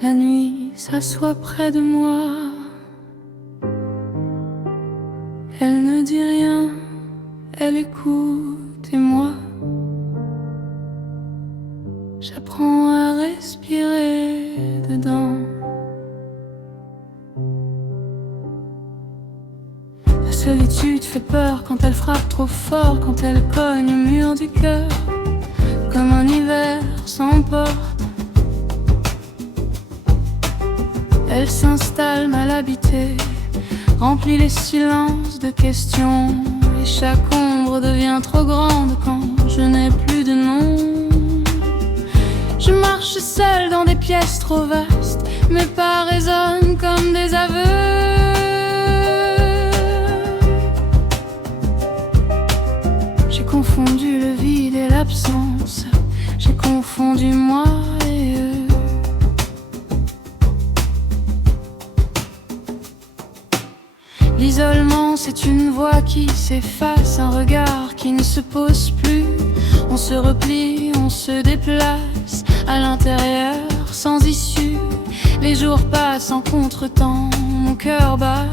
La nuit s'assoit près de moi. Elle ne dit rien, elle écoute et moi j'apprends à respirer dedans. La solitude fait peur quand elle frappe trop fort, quand elle cogne au mur du cœur, comme un hiver sans porte. Elle s'installe mal habitée, remplit les silences de questions, et chaque ombre devient trop grande quand je n'ai plus de nom. Je marche seule dans des pièces trop vastes, mes pas résonnent comme des aveux. J'ai confondu le vide et l'absence, j'ai confondu moi et eux. L'isolement, c'est une voix qui s'efface, un regard qui ne se pose plus. On se replie, on se déplace à l'intérieur sans issue. Les jours passent en contretemps, mon cœur bat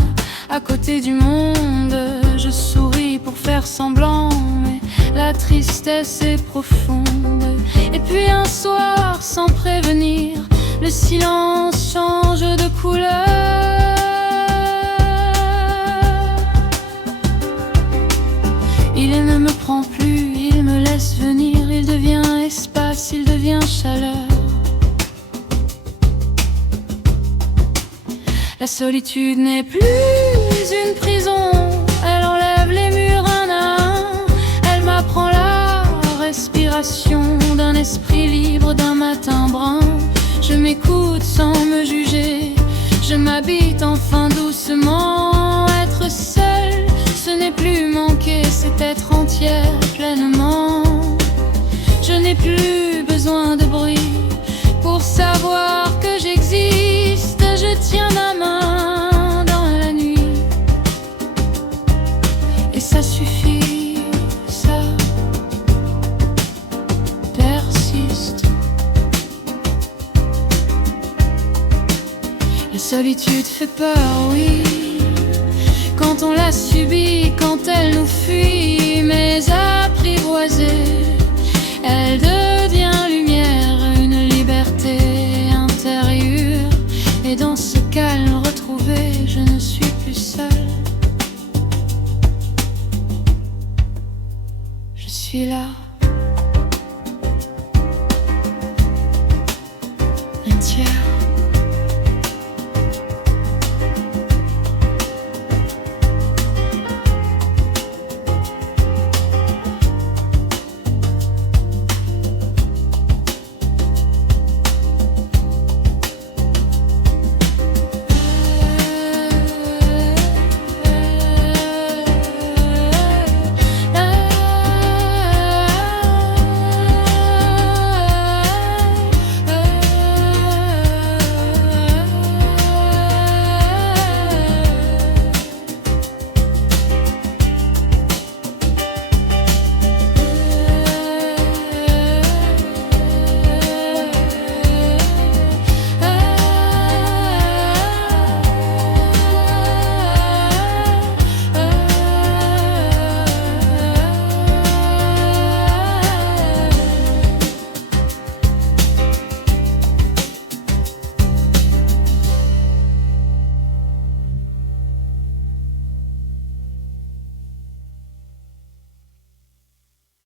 à côté du monde. Je souris pour faire semblant, mais la tristesse est profonde. Et puis un soir, sans prévenir, le silence change de couleur. Il ne me prend plus, il me laisse venir, il devient espace, il devient chaleur. La solitude n'est plus une prison, elle enlève les murs un à un. Elle m'apprend la respiration d'un esprit libre, d'un matin brun. Je m'écoute sans me juger, je m'habite enfin doucement. Être seule, ce n'est plus manquer, c'est être entière pleinement. Je n'ai plus besoin de bruit pour savoir que j'existe. Je tiens ma main dans la nuit et ça suffit, ça persiste. La solitude fait peur, oui, quand on la subit, quand elle nous fuit, mais apprivoisée, elle devient